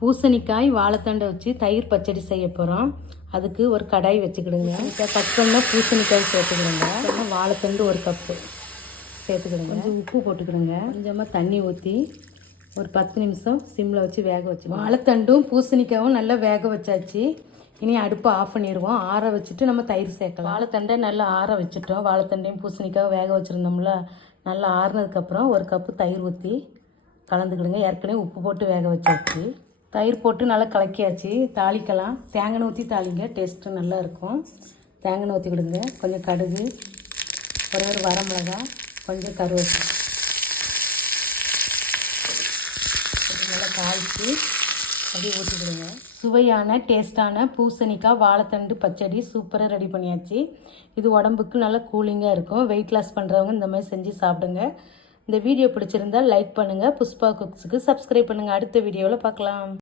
பூசணிக்காய் வாழைத்தண்டை வச்சு தயிர் பச்சடி செய்ய போகிறோம். அதுக்கு ஒரு கடாய் வச்சுக்கிடுங்க. கட் பண்ணால் பூசணிக்காய் சேர்த்துக்கிடுங்க. வாழைத்தண்டு ஒரு கப்பு சேர்த்துக்கிடுங்க. கொஞ்சம் உப்பு போட்டுக்கிடுங்க. கொஞ்சமாக தண்ணி ஊற்றி ஒரு 10 நிமிஷம் சிம்மில் வச்சு வேக வச்சு. வாழைத்தண்டும் பூசணிக்காயும் நல்லா வேக வச்சாச்சு. இனி அடுப்பை ஆஃப் பண்ணிடுவோம். ஆற வச்சுட்டு நம்ம தயிர் சேர்க்கலாம். வாழைத்தண்டை நல்லா ஆற வச்சுட்டோம். வாழைத்தண்டையும் பூசணிக்காயும் வேக வச்சுருந்தோம்ல, நல்லா ஆறுனதுக்கப்புறம் ஒரு கப்பு தயிர் ஊற்றி கலந்துக்கிடுங்க. ஏற்கனவே உப்பு போட்டு வேக வச்சாச்சு. தயிர் போட்டு நல்லா கலக்கியாச்சு. தாளிக்கலாம். தேங்காய் ஊற்றி தாளிங்க, டேஸ்ட்டு நல்லா இருக்கும். தேங்காய் ஊற்றிக்கிடுங்க. கொஞ்சம் கடுகு, ஒரு வரமிளகா, கொஞ்சம் கருவேப்பிலை நல்லா தாளித்து அப்படியே ஊற்றிக்கிடுங்க. சுவையான டேஸ்டான பூசணிக்காய் வாழைத்தண்டு பச்சடி சூப்பராக ரெடி பண்ணியாச்சு. இது உடம்புக்கு நல்லா கூலிங்காக இருக்கும். வெயிட் லாஸ் பண்ணுறவங்க இந்த மாதிரி செஞ்சு சாப்பிடுங்க. இந்த வீடியோ பிடிச்சிருந்தால் லைக் பண்ணுங்கள். புஷ்பா குக்ஸுக்கு சப்ஸ்கிரைப் பண்ணுங்கள். அடுத்த வீடியோவில் பார்க்கலாம்.